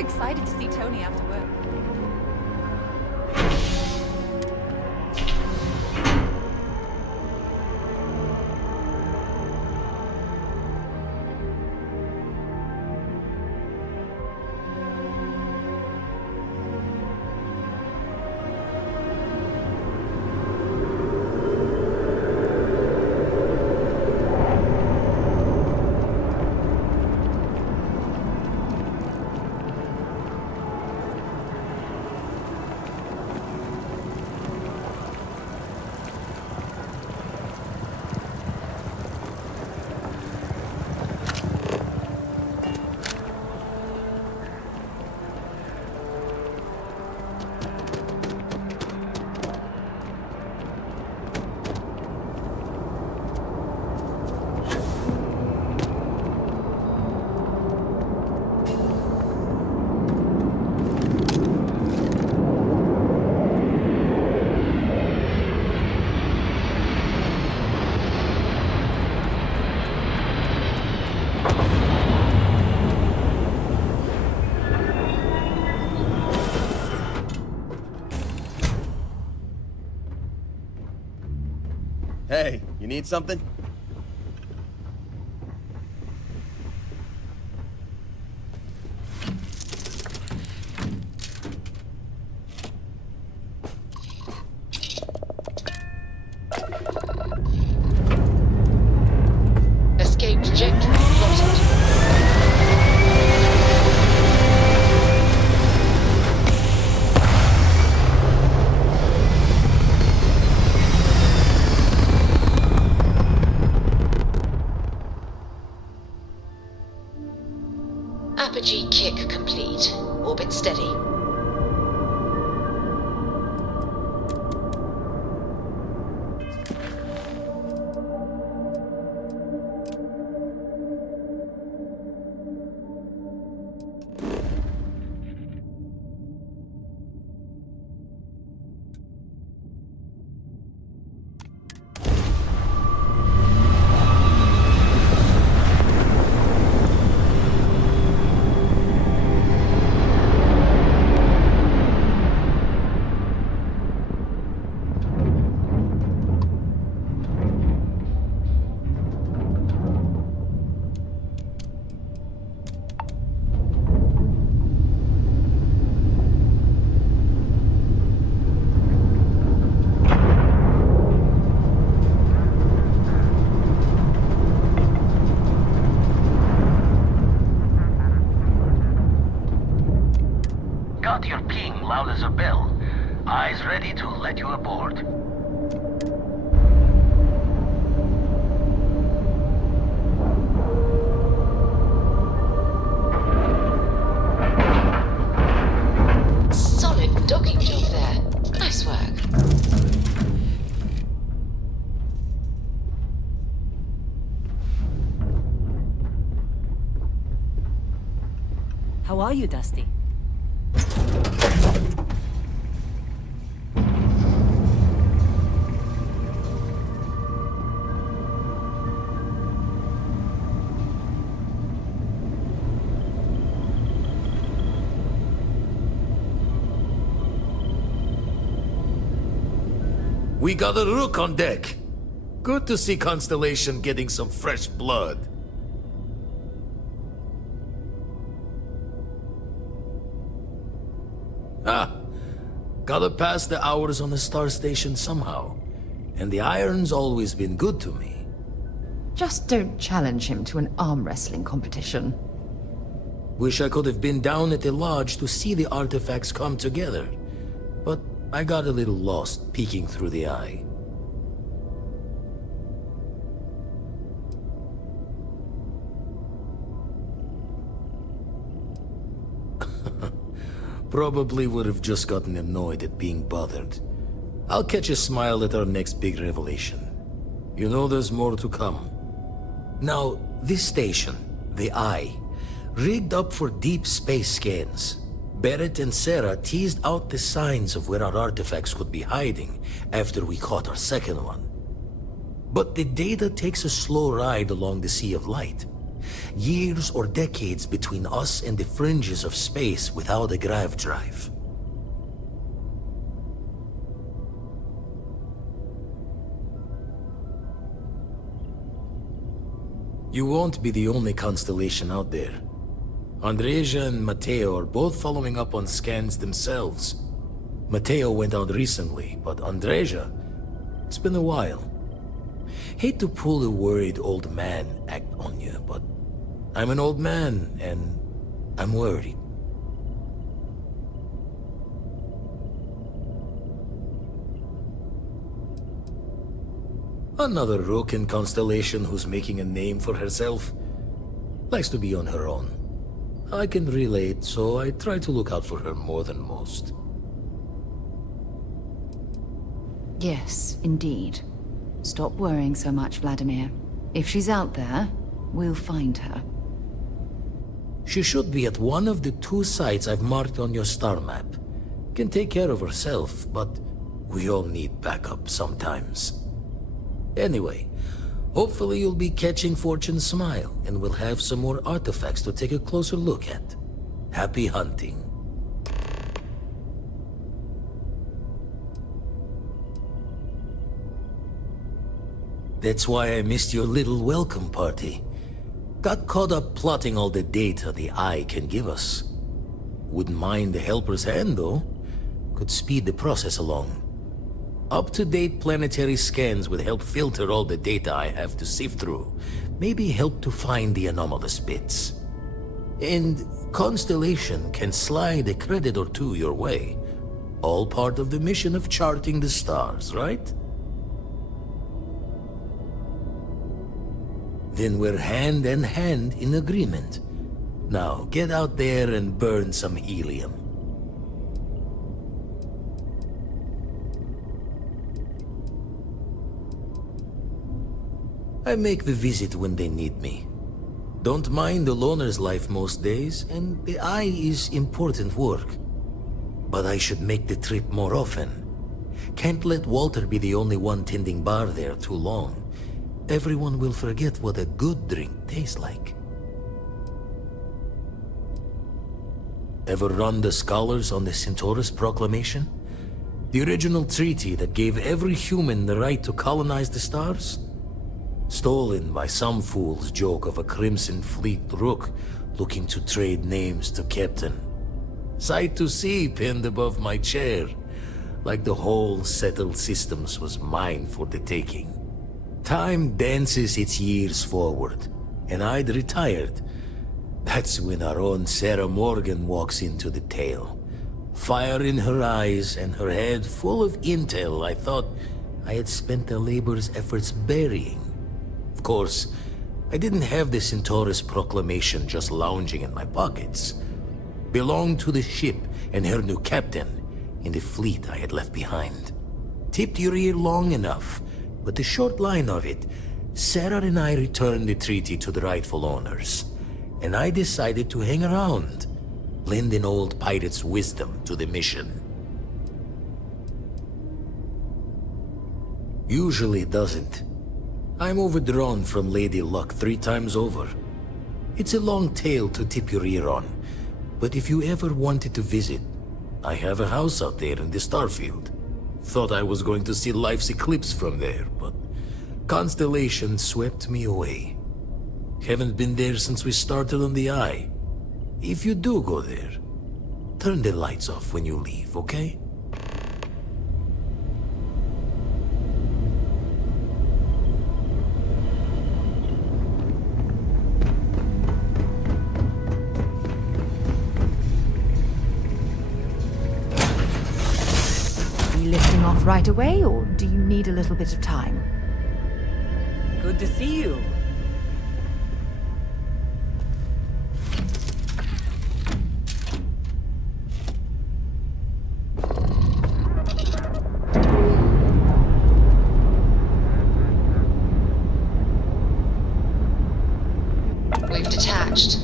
excited to see Tony after work. Hey, you need something? Escape trajectory plotted. Apogee kick complete. Orbit steady. Got your ping loud as a bell. Eyes ready to let you aboard. Solid docking job there. Nice work. How are you, Dusty? We got a rook on deck. Good to see Constellation getting some fresh blood. Ah, gotta pass the hours on the star station somehow. And the iron's always been good to me. Just don't challenge him to an arm wrestling competition. Wish I could have been down at the lodge to see the artifacts come together. But I got a little lost peeking through the eye. Probably would have just gotten annoyed at being bothered. I'll catch a smile at our next big revelation. You know there's more to come. Now, this station, the Eye, rigged up for deep space scans. Barrett and Sarah teased out the signs of where our artifacts could be hiding after we caught our second one. But the data takes a slow ride along the Sea of Light. Years or decades between us and the fringes of space without a grav drive. You won't be the only constellation out there. Andreja and Matteo are both following up on scans themselves. Matteo went out recently, but Andreja, it's been a while. Hate to pull a worried old man act on you, but I'm an old man and I'm worried. Another Roken constellation who's making a name for herself. Likes to be on her own. I can relate, so I try to look out for her more than most. Yes, indeed. Stop worrying so much, Vladimir. If she's out there, we'll find her. She should be at one of the 2 sites I've marked on your star map. Can take care of herself, but we all need backup sometimes. Anyway, hopefully you'll be catching Fortune's smile, and we'll have some more artifacts to take a closer look at. Happy hunting. That's why I missed your little welcome party. Got caught up plotting all the data the Eye can give us. Wouldn't mind the helper's hand, though. Could speed the process along. Up-to-date planetary scans would help filter all the data I have to sift through. Maybe help to find the anomalous bits. And Constellation can slide a credit or 2 your way. All part of the mission of charting the stars, right? Then we're hand in hand in agreement. Now, get out there and burn some helium. I make the visit when they need me. Don't mind the loner's life most days, and the Eye is important work. But I should make the trip more often. Can't let Walter be the only one tending bar there too long. Everyone will forget what a good drink tastes like. Ever run the scholars on the Centaurus Proclamation? The original treaty that gave every human the right to colonize the stars? Stolen by some fool's joke of a Crimson Fleet rook looking to trade names to Captain. Sight to see pinned above my chair, like the whole settled systems was mine for the taking. Time dances its years forward, and I'd retired. That's when our own Sarah Morgan walks into the tale. Fire in her eyes and her head full of intel I thought I had spent the labor's efforts burying. Of course, I didn't have the Centaurus Proclamation just lounging in my pockets. Belonged to the ship and her new captain in the fleet I had left behind. Tipped your ear long enough, but the short line of it, Sarah and I returned the treaty to the rightful owners, and I decided to hang around, lend an old pirate's wisdom to the mission. Usually it doesn't. I'm overdrawn from Lady Luck 3 times over. It's a long tale to tip your ear on, but if you ever wanted to visit, I have a house out there in the StarField. Thought I was going to see life's eclipse from there, but Constellation swept me away. Haven't been there since we started on the Eye. If you do go there, turn the lights off when you leave, okay? Lifting off right away, or do you need a little bit of time? Good to see you. We've detached.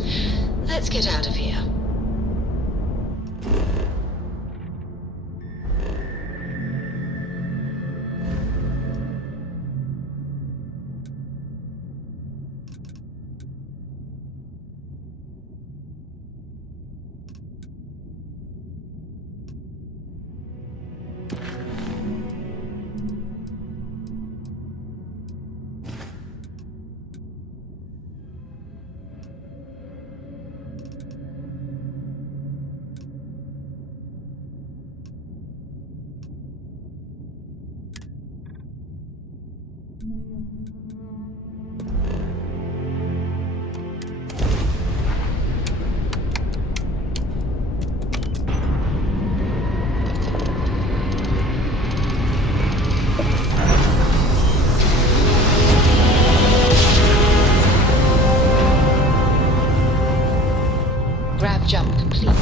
Let's get out of here. Grav jump complete.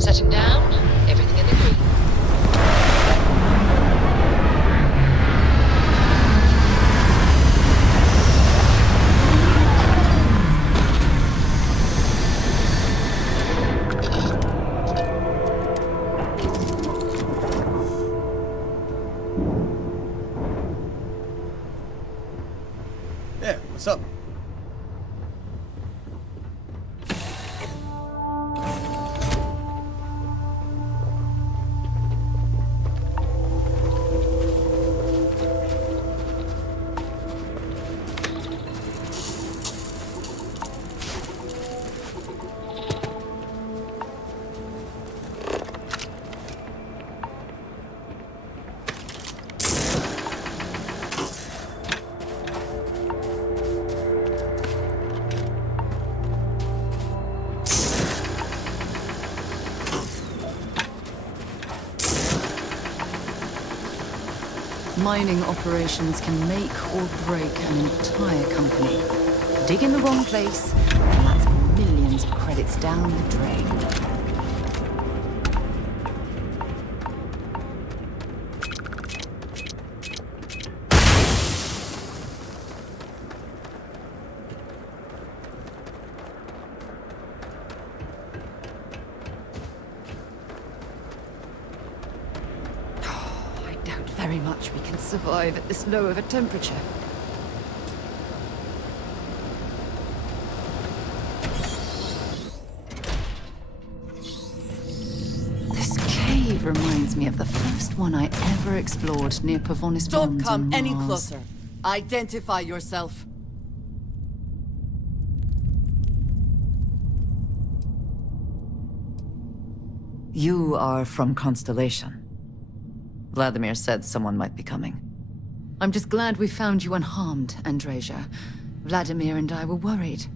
Setting down, everything in the green. Yeah, what's up? Mining operations can make or break an entire company. Dig in the wrong place, and that's millions of credits down the drain. Very much we can survive at this low of a temperature. This cave reminds me of the first one I ever explored near Pavonis Don't Pond come on any Mars. closer. Identify yourself. You are from Constellation. Vladimir said someone might be coming. I'm just glad we found you unharmed, Andreja. Vladimir and I were worried.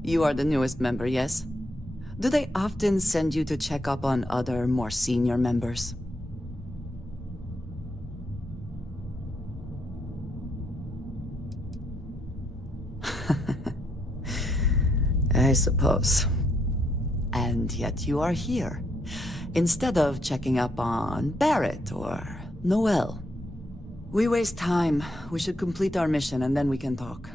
You are the newest member, yes? Do they often send you to check up on other, more senior members? I suppose. And yet you are here, instead of checking up on Barrett or Noel. We waste time. We should complete our mission and then we can talk.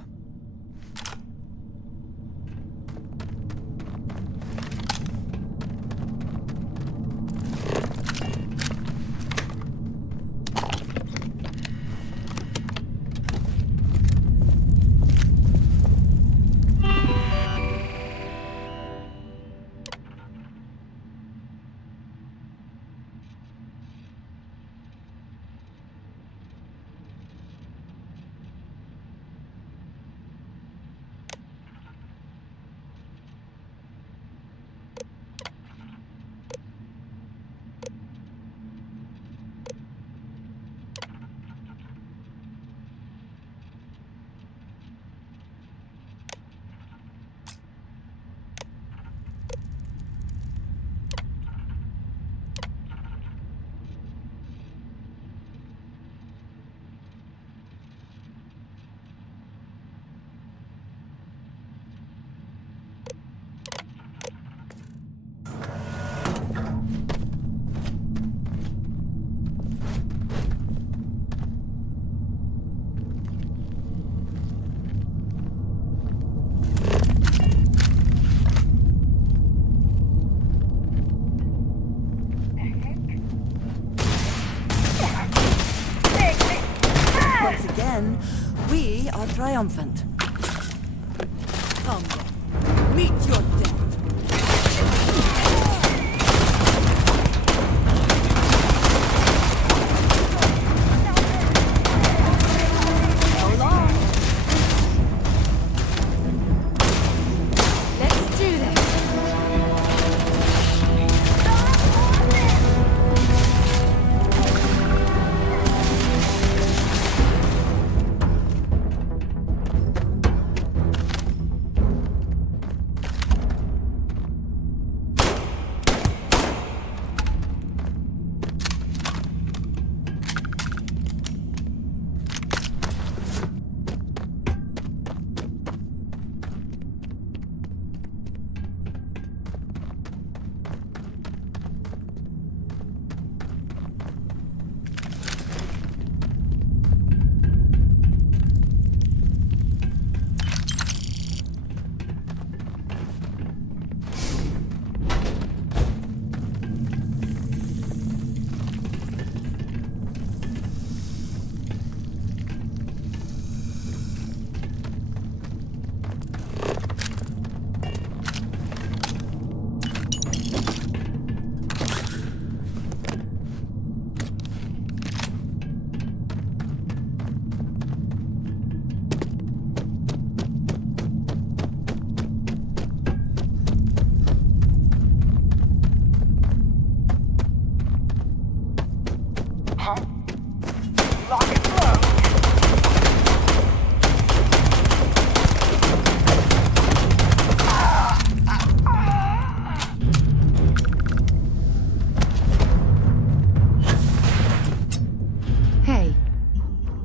then we are triumphant. Come, meet your death.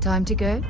Time to go?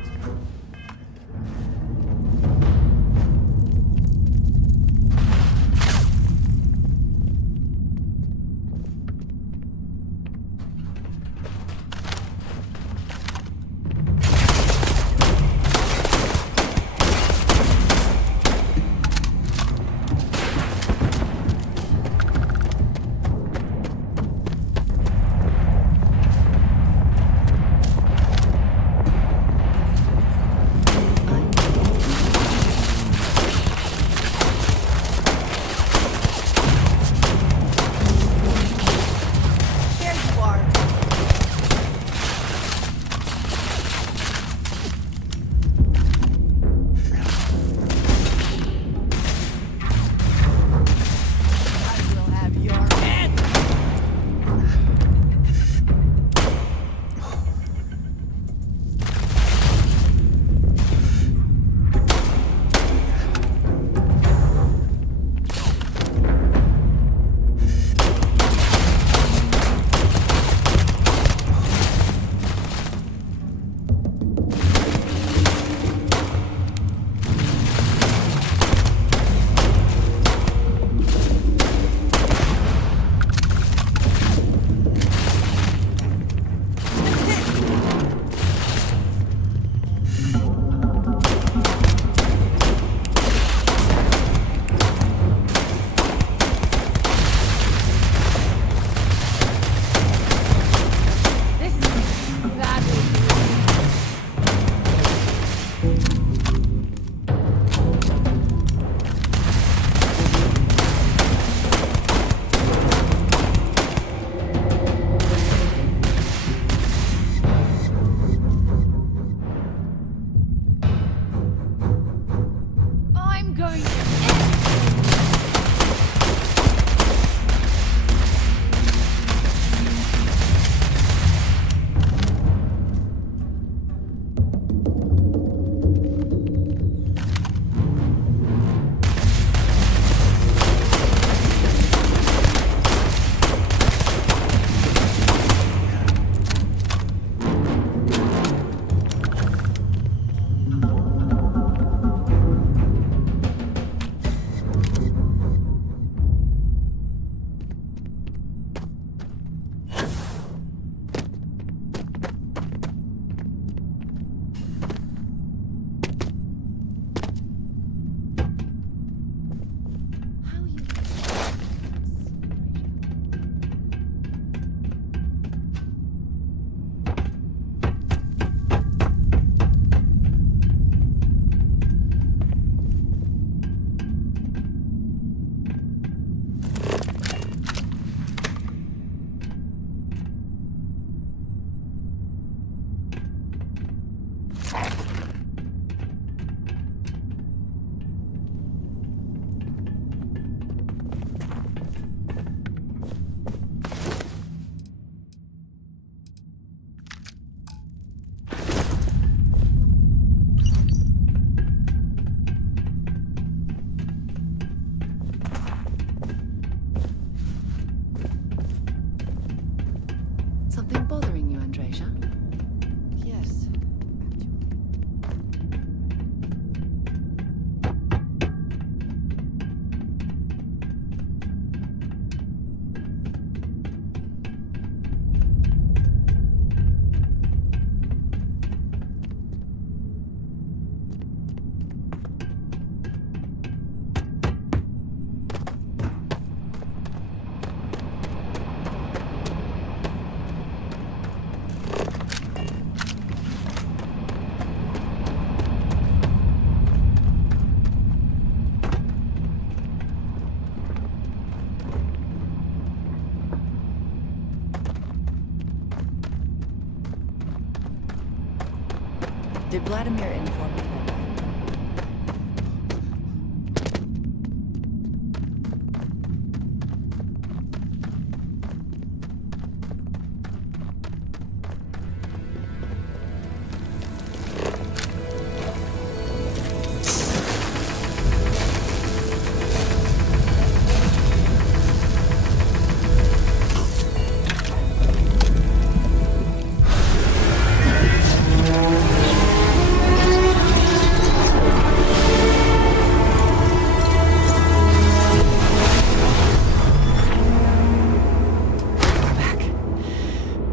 Did Vladimir inform you?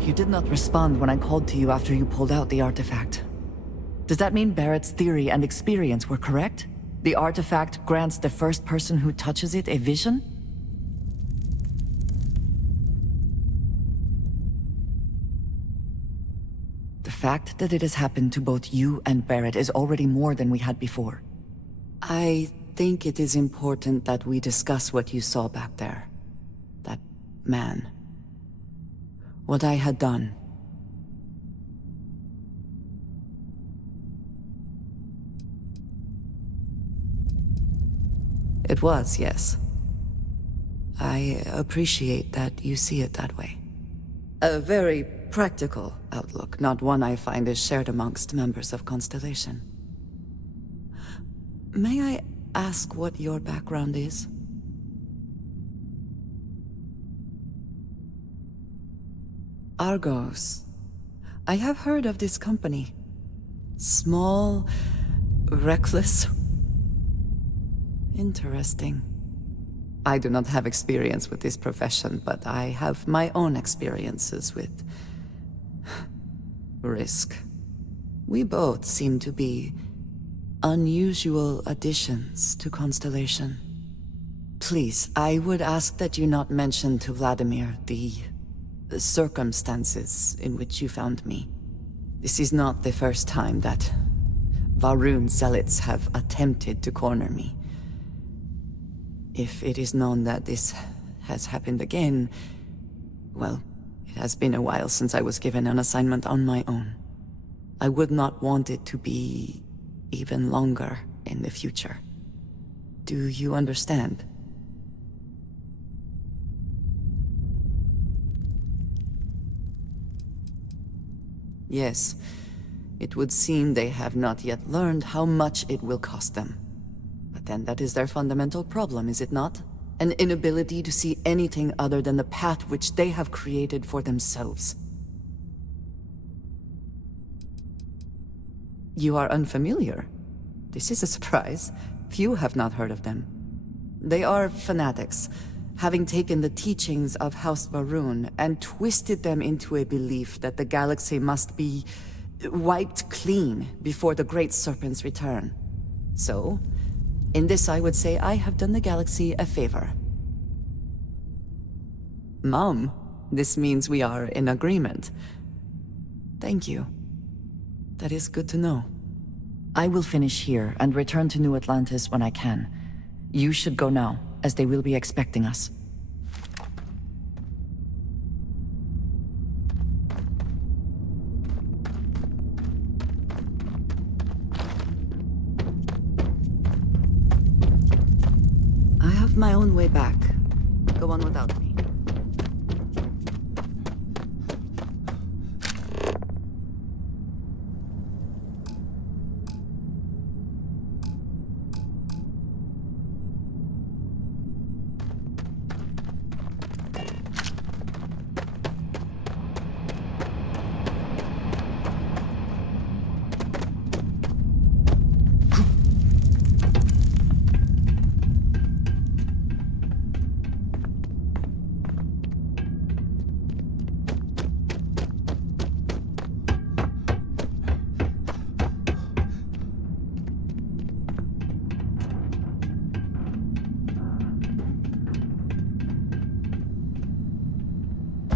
You did not respond when I called to you after you pulled out the artifact. Does that mean Barrett's theory and experience were correct? The artifact grants the first person who touches it a vision? The fact that it has happened to both you and Barrett is already more than we had before. I think it is important that we discuss what you saw back there. That man. What I had done. It was, yes. I appreciate that you see it that way. A very practical outlook, not one I find is shared amongst members of Constellation. May I ask what your background is? Argos. I have heard of this company. Small, reckless. Interesting. I do not have experience with this profession, but I have my own experiences with risk. We both seem to be unusual additions to Constellation. Please, I would ask that you not mention to Vladimir the circumstances in which you found me. This is not the first time that Va'ruun zealots have attempted to corner me. If it is known that this has happened again, well, it has been a while since I was given an assignment on my own. I would not want it to be even longer in the future. Do you understand? Yes, it would seem they have not yet learned how much it will cost them. But then that is their fundamental problem, is it not? An inability to see anything other than the path which they have created for themselves. You are unfamiliar? This is a surprise. Few have not heard of them. They are fanatics, having taken the teachings of House Va'ruun and twisted them into a belief that the galaxy must be wiped clean before the Great Serpent's return. So, in this I would say I have done the galaxy a favor. Mom, this means we are in agreement. Thank you. That is good to know. I will finish here and return to New Atlantis when I can. You should go now, as they will be expecting us. I have my own way back. Go on without me.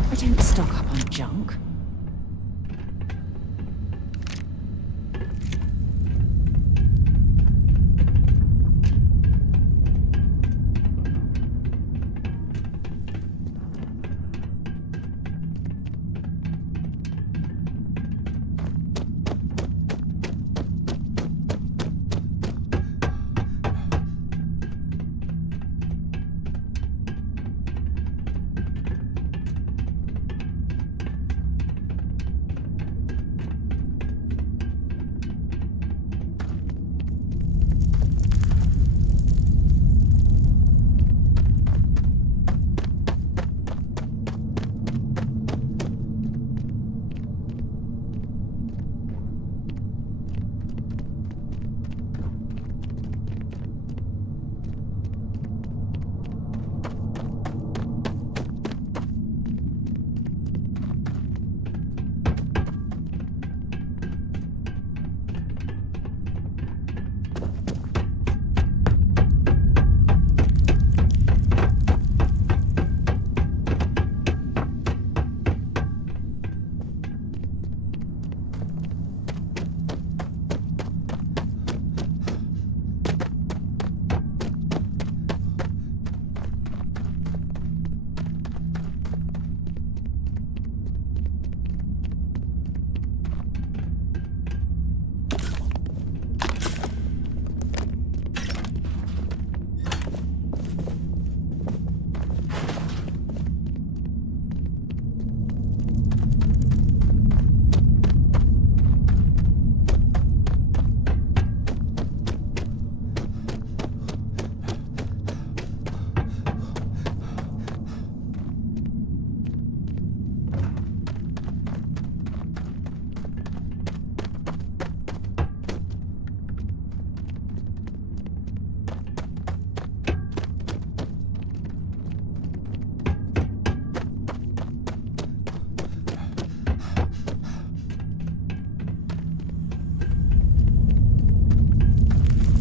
I didn't stock up on junk.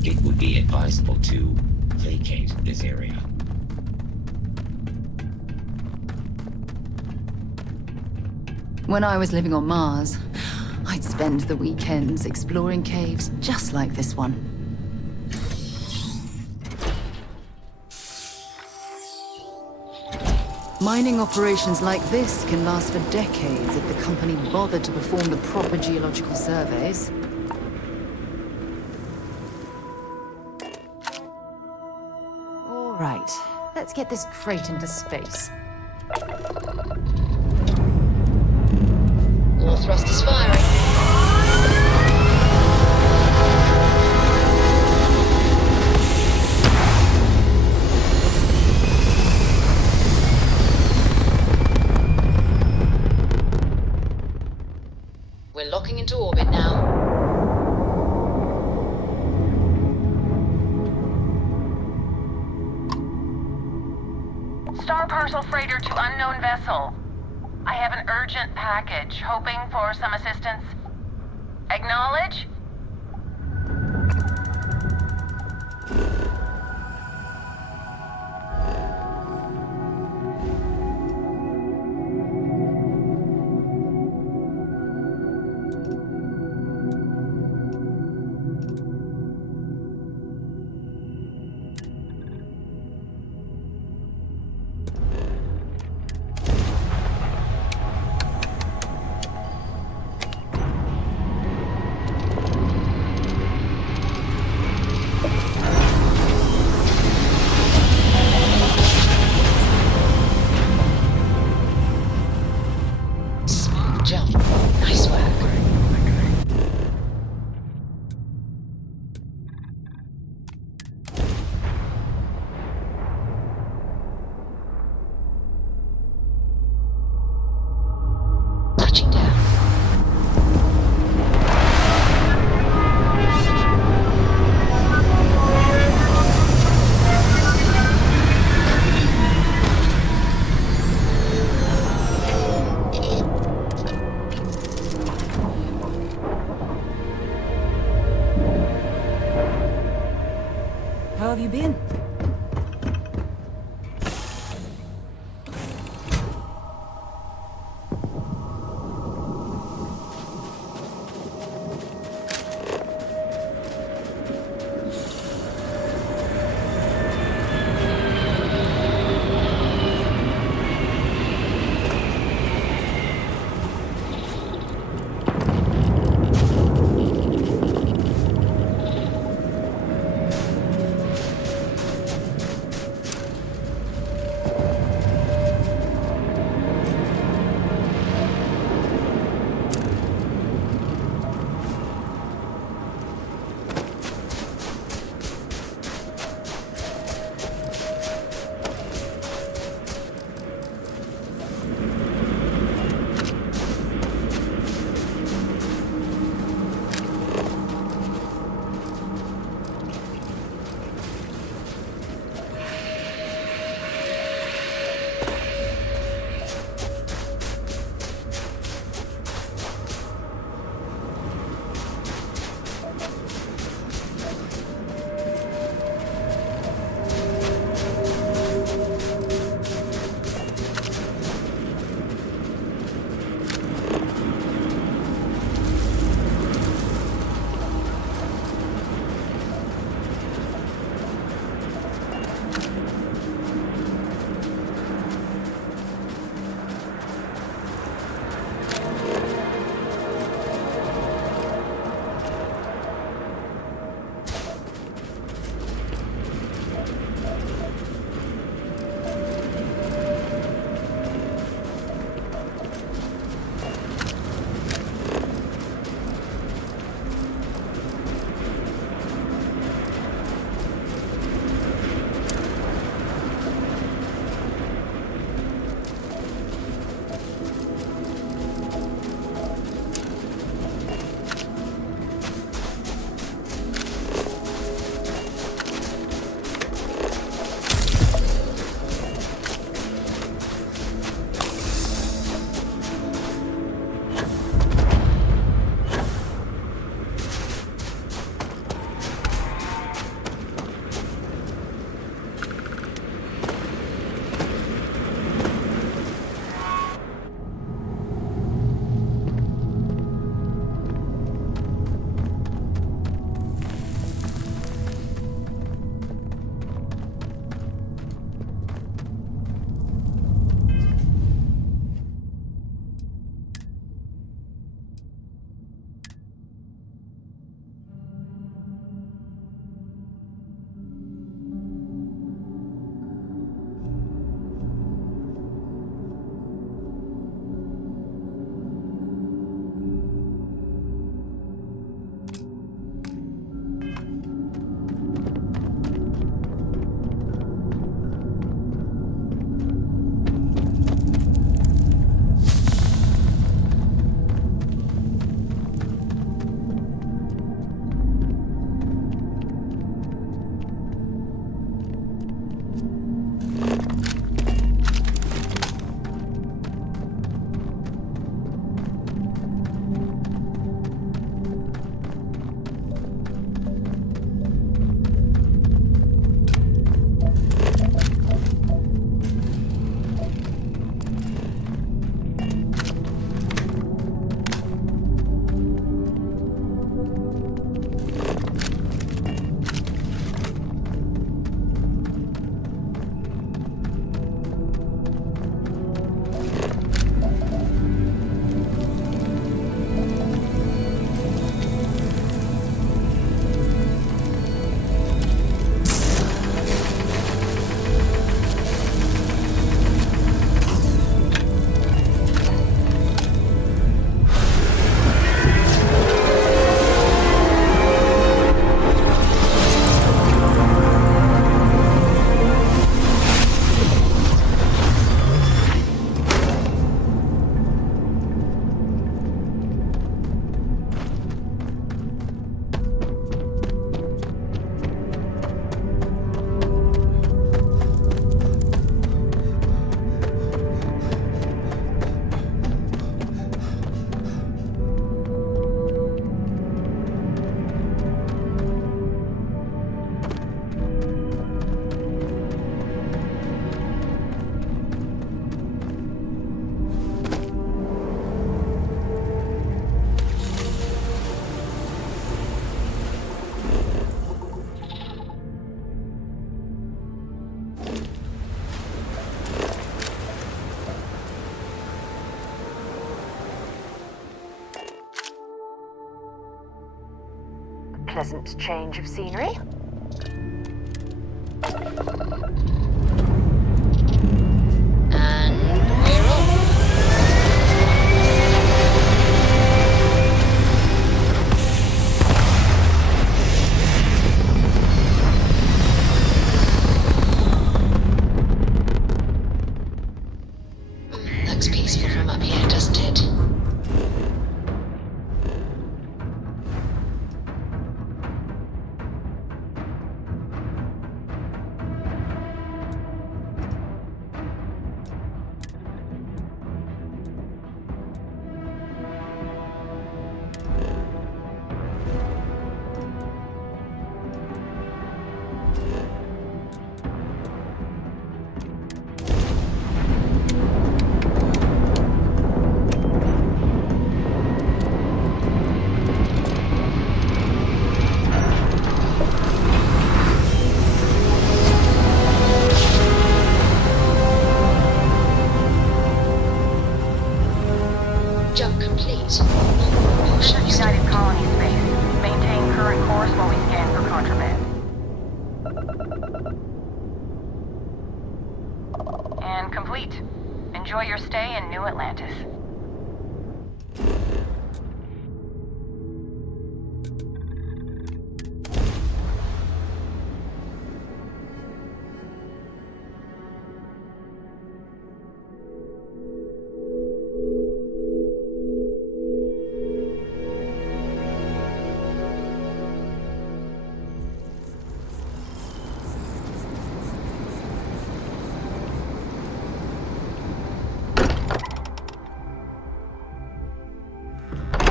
it would be advisable to vacate this area. When I was living on Mars, I'd spend the weekends exploring caves just like this one. Mining operations like this can last for decades if the company bothered to perform the proper geological surveys. All right, let's get this crate into space. All thrusters firing. We're locking into orbit now. Star Parcel Freighter to unknown vessel. I have an urgent package, hoping for some assistance. Acknowledge? Jump. Nice work. Touching down. How have you been? pleasant change of scenery. And we're off. Looks peaceful from up here, doesn't it? Jump complete. This is United Colony Space. Maintain current course while we scan for contraband. And complete. Enjoy your stay in New Atlantis.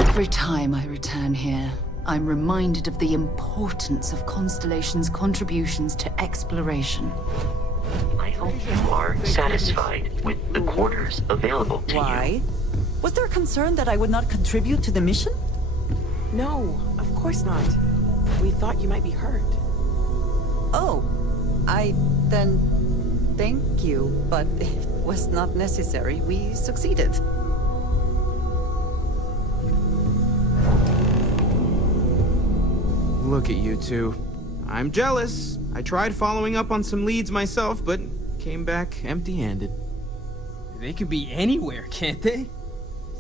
Every time I return here, I'm reminded of the importance of Constellation's contributions to exploration. I hope you are satisfied with the quarters available to Why? Was there concern that I would not contribute to the mission? No, of course not. We thought you might be hurt. Oh, then thank you, but it was not necessary. We succeeded. Look at you two. I'm jealous. I tried following up on some leads myself, but came back empty-handed. They could be anywhere, can't they?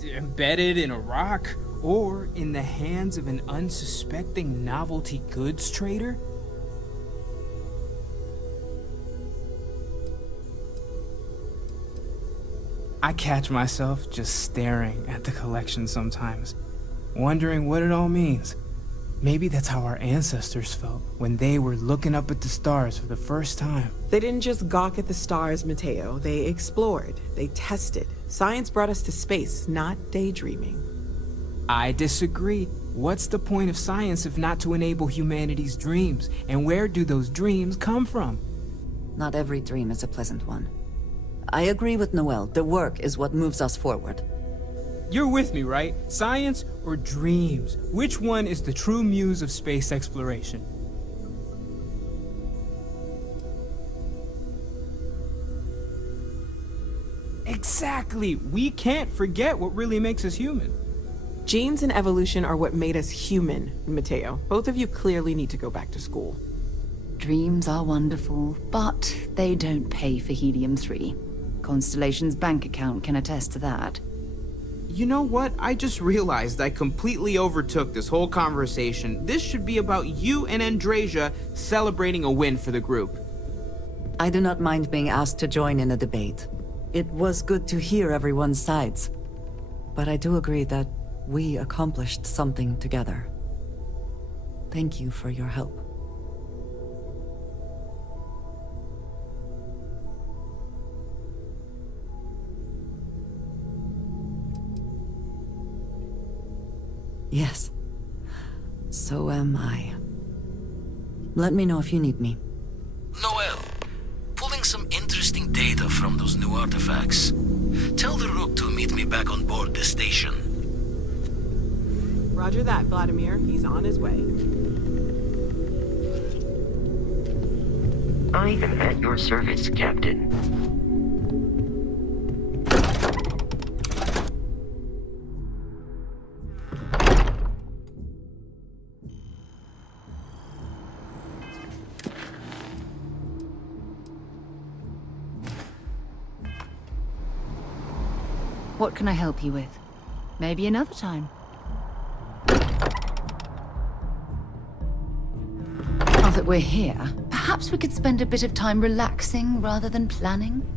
Embedded in a rock, or in the hands of an unsuspecting novelty goods trader? I catch myself just staring at the collection sometimes, wondering what it all means. Maybe that's how our ancestors felt when they were looking up at the stars for the first time. They didn't just gawk at the stars, Mateo. They explored. They tested. Science brought us to space, not daydreaming. I disagree. What's the point of science if not to enable humanity's dreams? And where do those dreams come from? Not every dream is a pleasant one. I agree with Noel. The work is what moves us forward. You're with me, right? Science or dreams? Which one is the true muse of space exploration? Exactly! We can't forget what really makes us human. Genes and evolution are what made us human, Mateo. Both of you clearly need to go back to school. Dreams are wonderful, but they don't pay for helium-3. Constellation's bank account can attest to that. You know what? I just realized I completely overtook this whole conversation. This should be about you and Andrasia celebrating a win for the group. I do not mind being asked to join in a debate. It was good to hear everyone's sides. But I do agree that we accomplished something together. Thank you for your help. Yes. So am I. Let me know if you need me. Noel, pulling some interesting data from those new artifacts. Tell the Rook to meet me back on board the station. Roger that, Vladimir. He's on his way. I am at your service, Captain. What can I help you with? Maybe another time. Now that we're here, perhaps we could spend a bit of time relaxing rather than planning?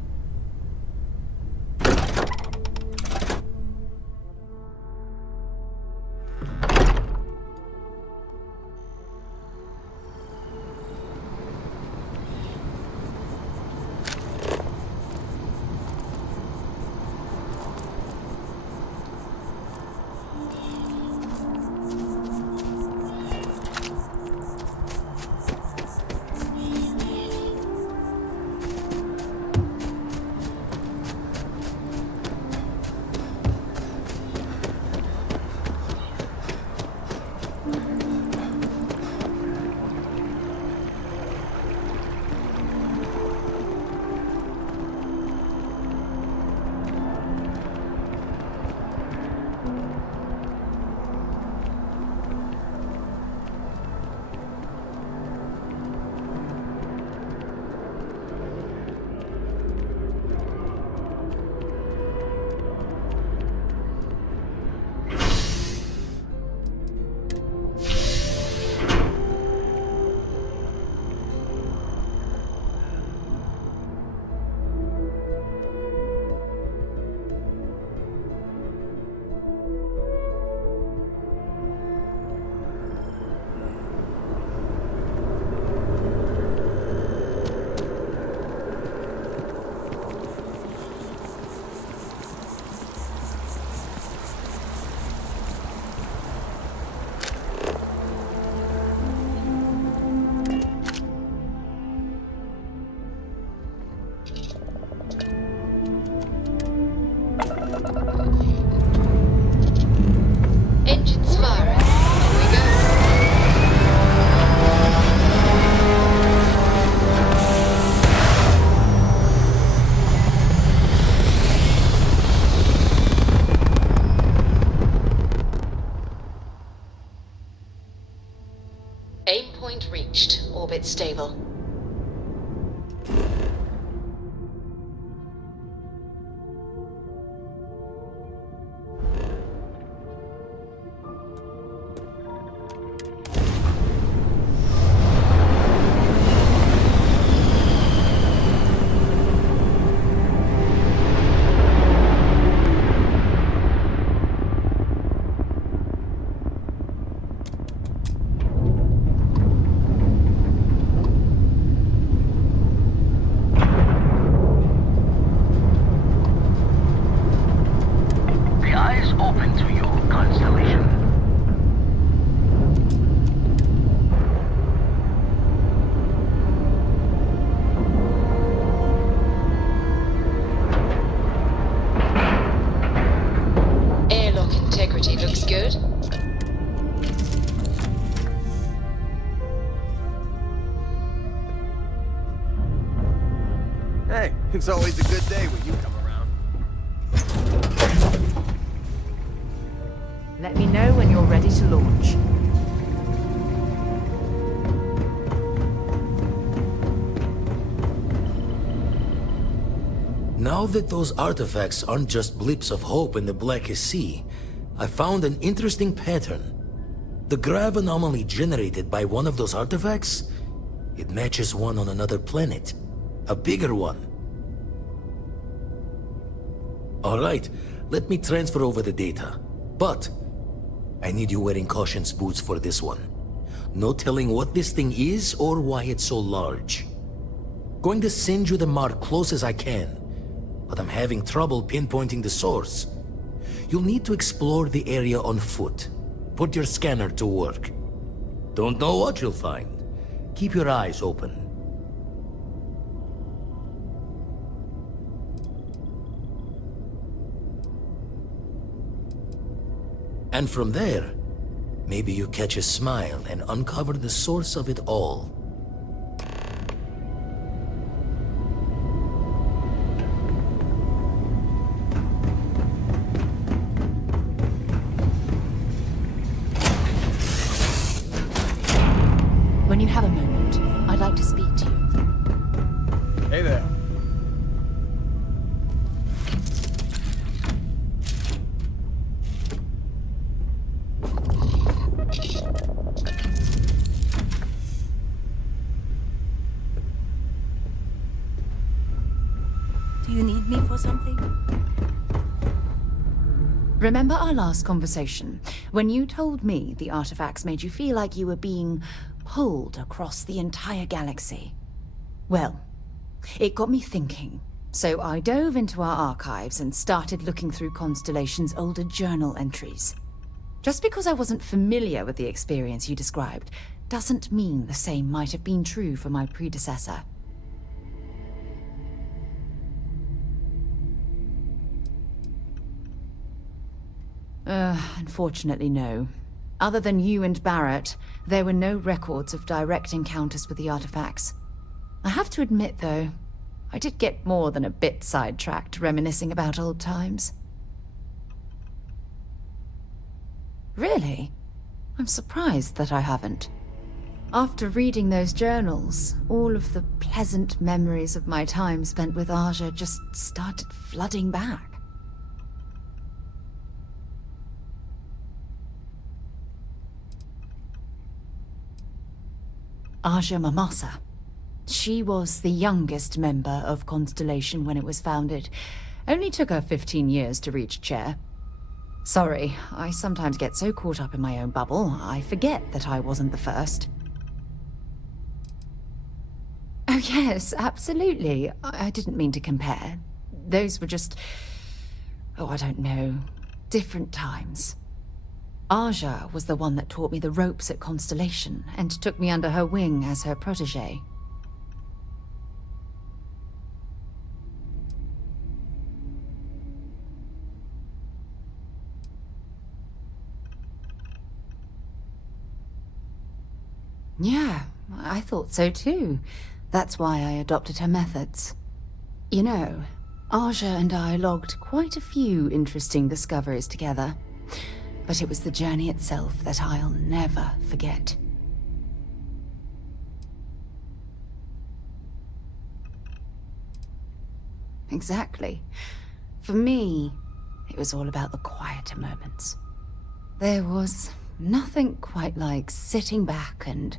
Engines firing. Here we go. Aim point reached. Orbit stable. Looks good. Hey, it's always a good day when you come around. Let me know when you're ready to launch. Now that those artifacts aren't just blips of hope in the blackest sea, I found an interesting pattern. The grav anomaly generated by one of those artifacts, it matches one on another planet. A bigger one. Alright, let me transfer over the data. But I need you wearing caution's boots for this one. No telling what this thing is or why it's so large. Going to send you the mark close as I can, but I'm having trouble pinpointing the source. You'll need to explore the area on foot. Put your scanner to work. Don't know what you'll find. Keep your eyes open. And from there, maybe you catch a smile and uncover the source of it all. When you have a moment, I'd like to speak to you. Hey there. need me for something? Remember our last conversation, when you told me the artifacts made you feel like you were being pulled across the entire galaxy? Well, it got me thinking, so I dove into our archives and started looking through Constellation's older journal entries. Just because I wasn't familiar with the experience you described, doesn't mean the same might have been true for my predecessor. Unfortunately, no. Other than you and Barrett, there were no records of direct encounters with the artifacts. I have to admit, though, I did get more than a bit sidetracked reminiscing about old times. Really? I'm surprised that I haven't. After reading those journals, all of the pleasant memories of my time spent with Aja just started flooding back. Aja Mamasa. She was the youngest member of Constellation when it was founded. Only took her 15 years to reach chair. Sorry, I sometimes get so caught up in my own bubble, I forget that I wasn't the first. Oh yes, absolutely. I didn't mean to compare. Those were just... oh, I don't know. Different times. Aja was the one that taught me the ropes at Constellation and took me under her wing as her protege. Yeah, I thought so too. That's why I adopted her methods. You know, Aja and I logged quite a few interesting discoveries together. But it was the journey itself that I'll never forget. Exactly. For me, it was all about the quieter moments. There was nothing quite like sitting back and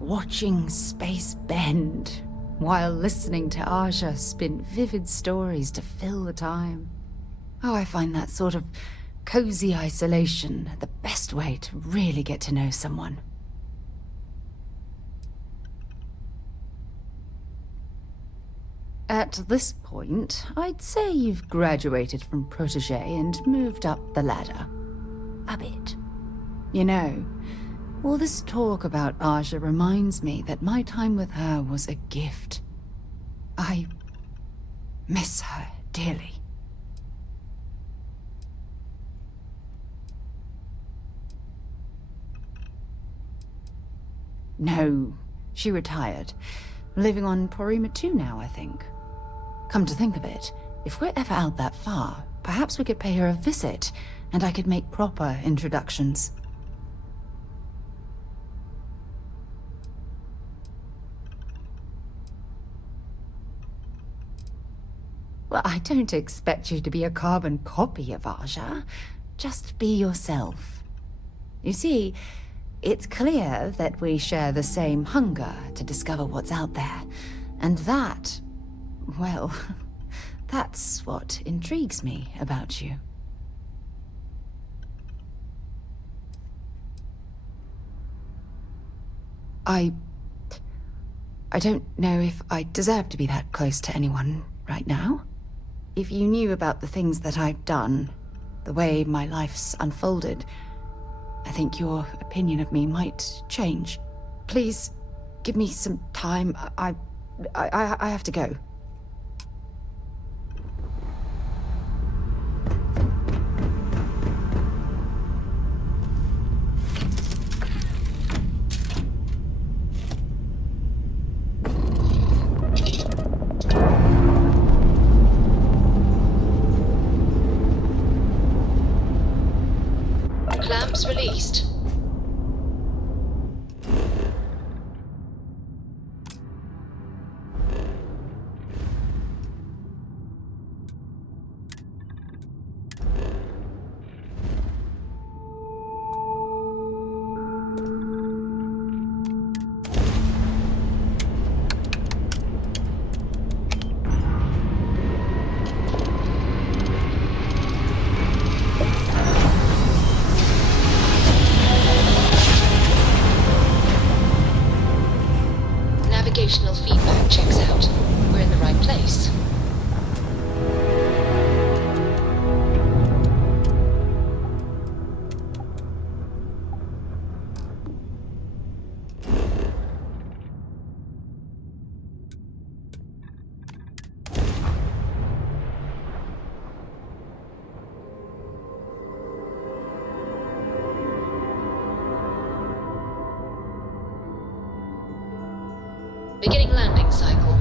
watching space bend while listening to Aja spin vivid stories to fill the time. Oh, I find that sort of cozy isolation the best way to really get to know someone. At this point, I'd say you've graduated from protege and moved up the ladder. A bit. You know, all this talk about Aja reminds me that my time with her was a gift. I miss her dearly. No, she retired. Living on Porima 2 now, I think. Come to think of it, if we're ever out that far, perhaps we could pay her a visit, and I could make proper introductions. Well, I don't expect you to be a carbon copy of Aja. Just be yourself. You see, it's clear that we share the same hunger to discover what's out there. And that, well, that's what intrigues me about you. I don't know if I deserve to be that close to anyone right now. If you knew about the things that I've done, the way my life's unfolded, I think your opinion of me might change. Please, give me some time. I have to go. Clamps released. Beginning landing cycle.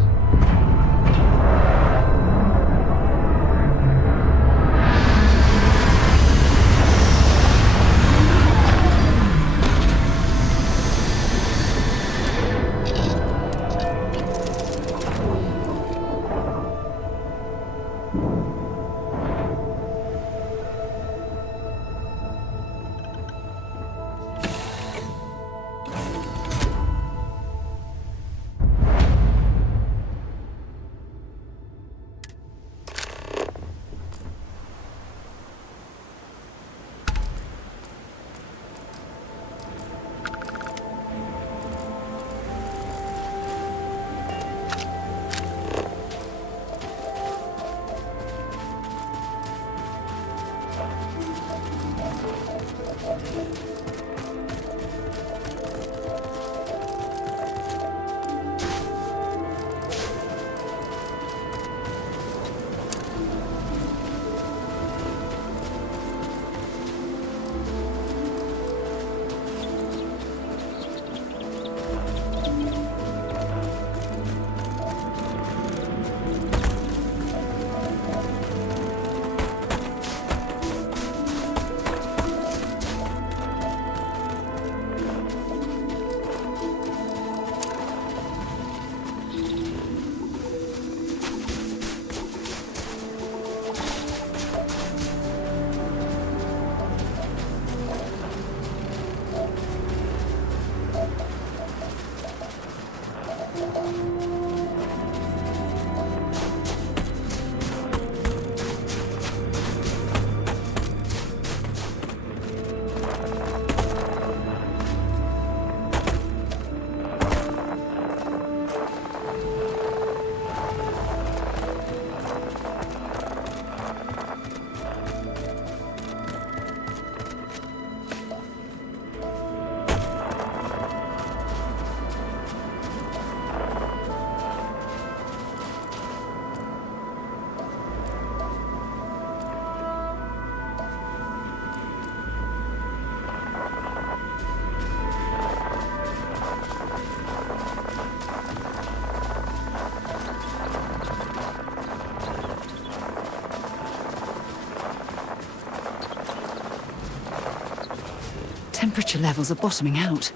Temperature levels are bottoming out.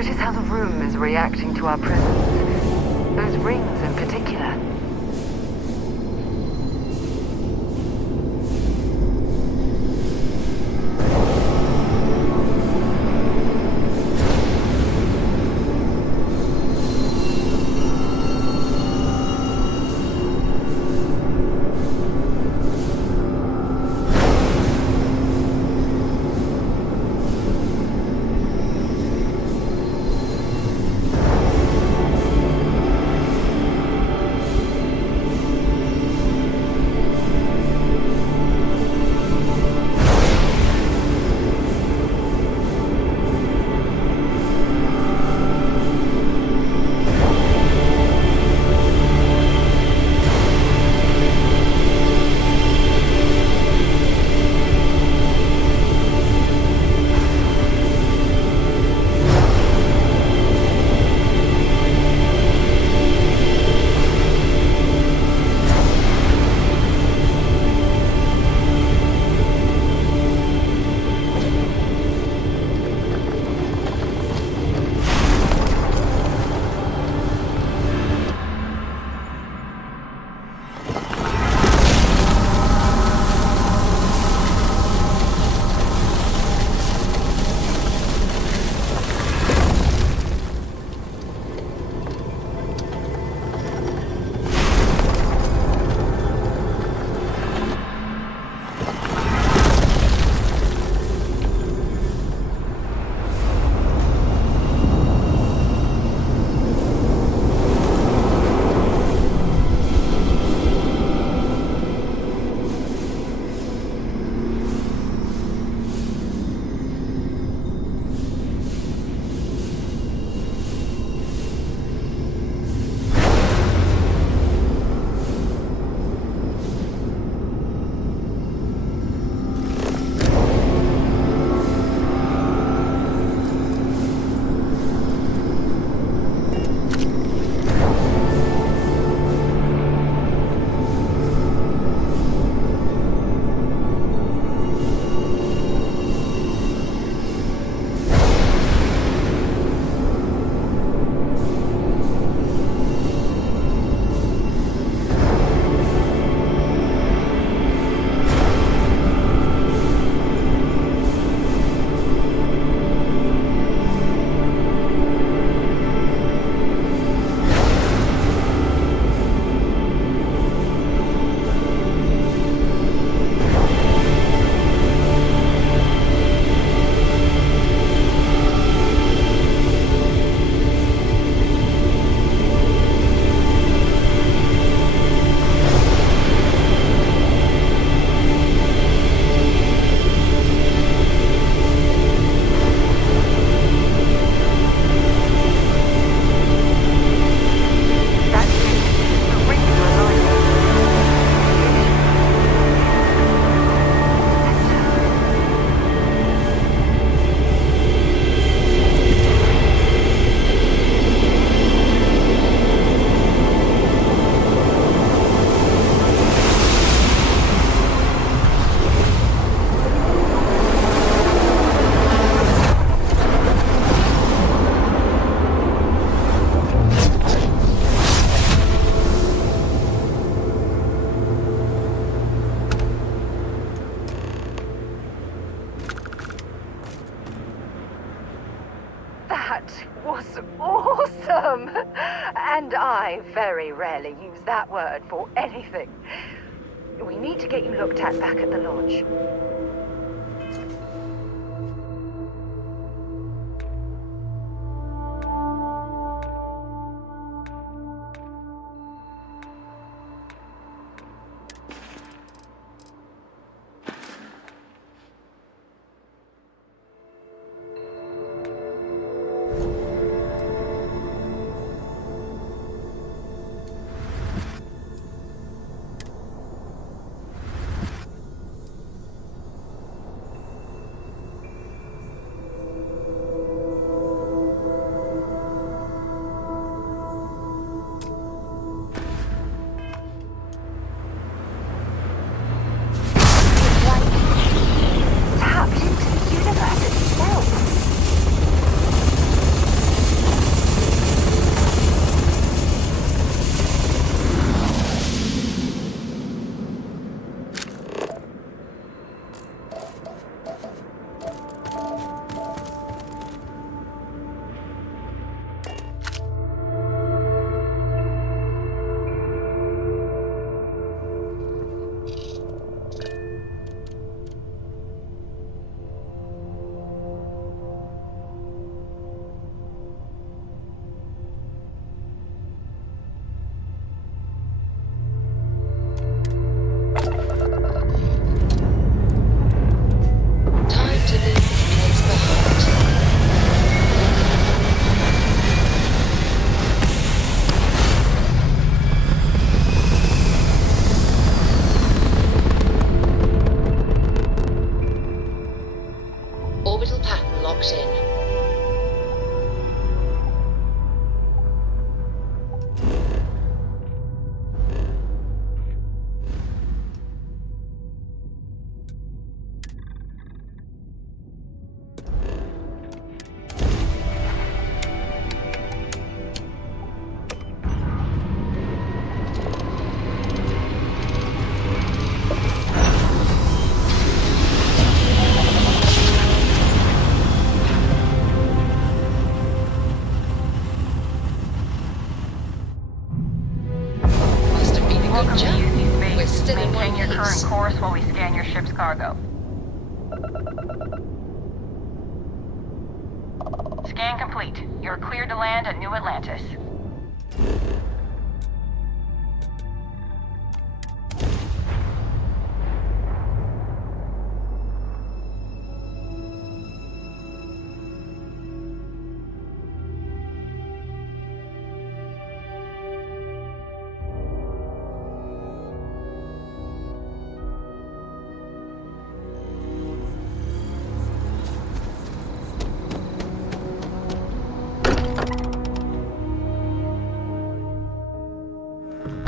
Notice how the room is reacting to our presence. Those rings in particular. And I very rarely use that word for anything. We need to get you looked at back at the lodge. Still in Maintain one your current piece. course while we scan your ship's cargo. Scan complete. You're cleared to land at New Atlantis.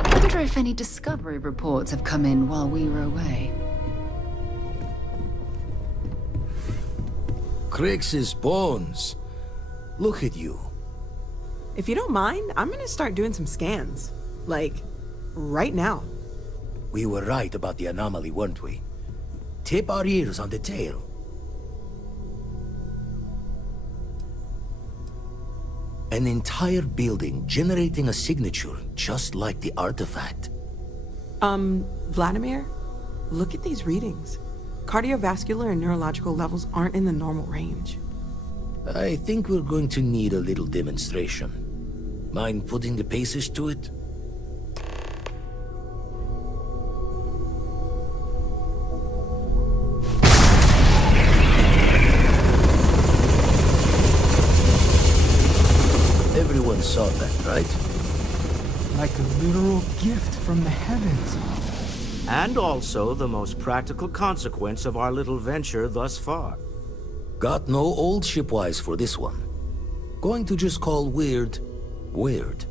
I wonder if any discovery reports have come in while we were away. Crix's bones. Look at you. If you don't mind, I'm gonna start doing some scans. Like, right now. We were right about the anomaly, weren't we? Tip our ears on the tail. An entire building generating a signature just like the artifact. Vladimir, look at these readings. Cardiovascular and neurological levels aren't in the normal range. I think we're going to need a little demonstration. Mind putting the paces to it? Everyone saw that, right? Like a literal gift from the heavens. And also the most practical consequence of our little venture thus far. Got no old shipwise for this one. Going to just call weird, weird.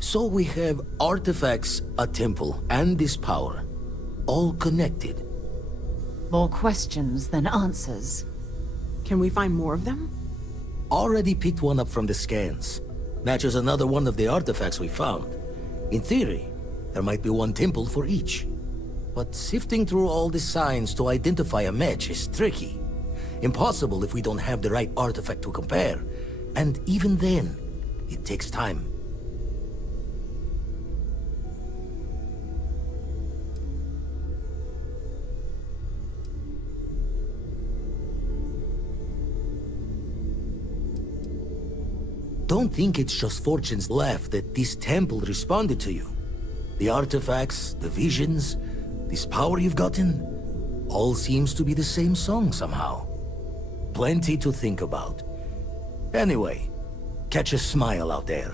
So we have artifacts, a temple, and this power. All connected. More questions than answers. Can we find more of them? Already picked one up from the scans. Matches another one of the artifacts we found. In theory, there might be one temple for each. But sifting through all the signs to identify a match is tricky. Impossible if we don't have the right artifact to compare. And even then, it takes time. Don't think it's just Fortune's left that this temple responded to you. The artifacts, the visions, this power you've gotten, all seems to be the same song somehow. Plenty to think about. Anyway, catch a smile out there.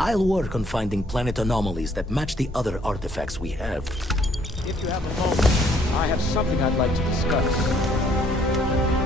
I'll work on finding planet anomalies that match the other artifacts we have. If you have a moment, I have something I'd like to discuss.